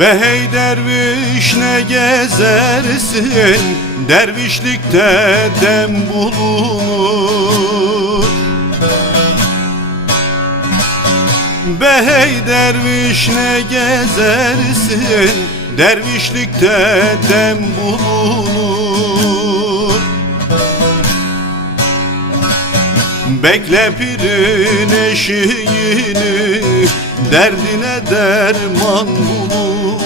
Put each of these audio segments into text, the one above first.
Be hey derviş ne gezersin? Dervişlikte dem bulunur. Be hey derviş ne gezersin? Dervişlikte dem bulunur. Bekle pirin eşiğini Derdine derman bulunur.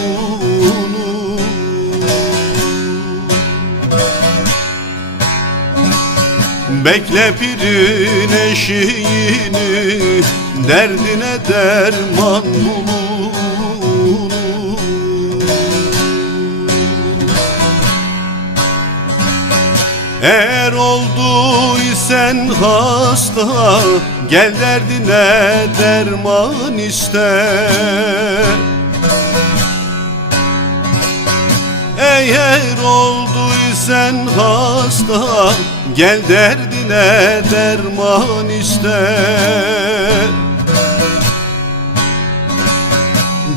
Bekle pirin eşiğini Derdine derman bulunur. Eğer olduysen hasta Gel derdine derman iste. Eğer olduysan hasta Gel derdine derman iste.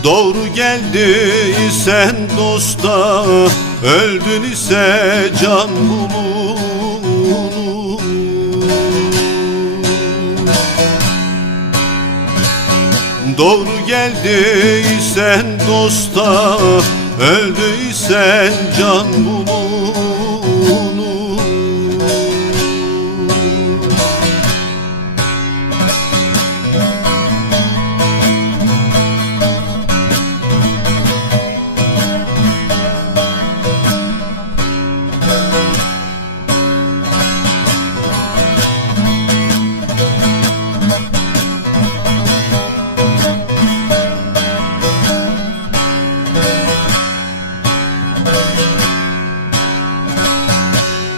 Doğru geldiysen dosta Öldün ise can bulunur Doğru geldiysen dosta Öldüysen can bulunur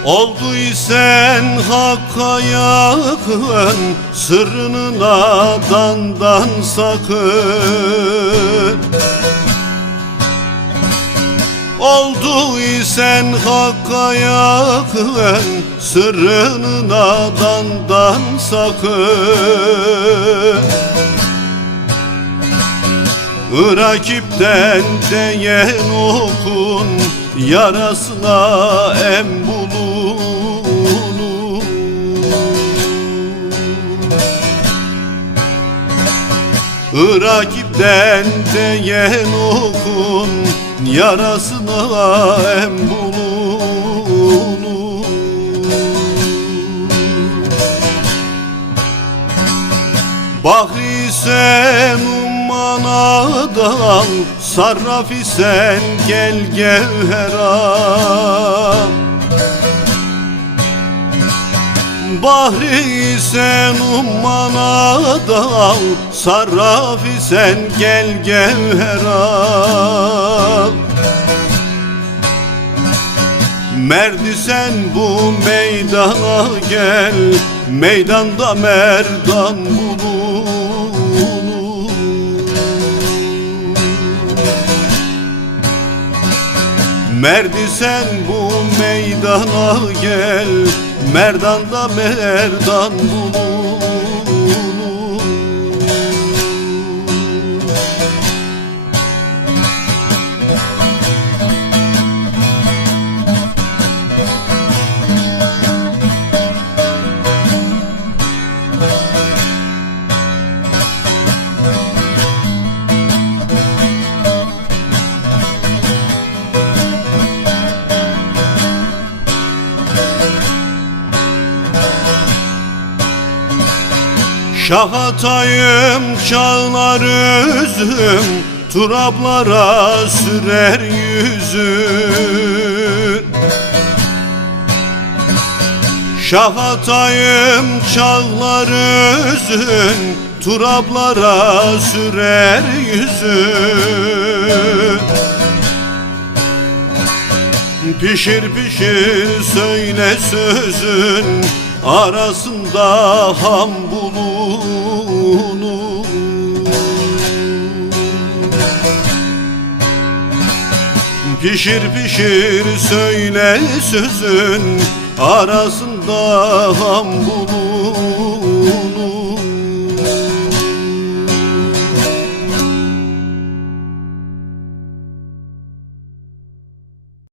Olduysen hakka yakın Sırrını nadandan sakın. Olduysen hakka yakın Sırrını nadandan sakın. Rakipten değen okun Yarasına em bulunur Rakipten değen okun Yarasına em bulunur. Bahri sen ummanadan Sarraf isen gel gevheran Bahri sen ummanadan Sarraf isen gel gevheran Merdi sen bu meydana gel Meydanda merdan bulunur Merdi sen bu meydana gel Merdanda merdan bulunur Şahatayım çağlar üzüm Turablara sürer yüzün Şahatayım çağlar üzün Turablara sürer yüzün Pişir pişir söyle sözün Arasında ham bulunur. Pişir pişir söyle sözün Arasında ham bulunur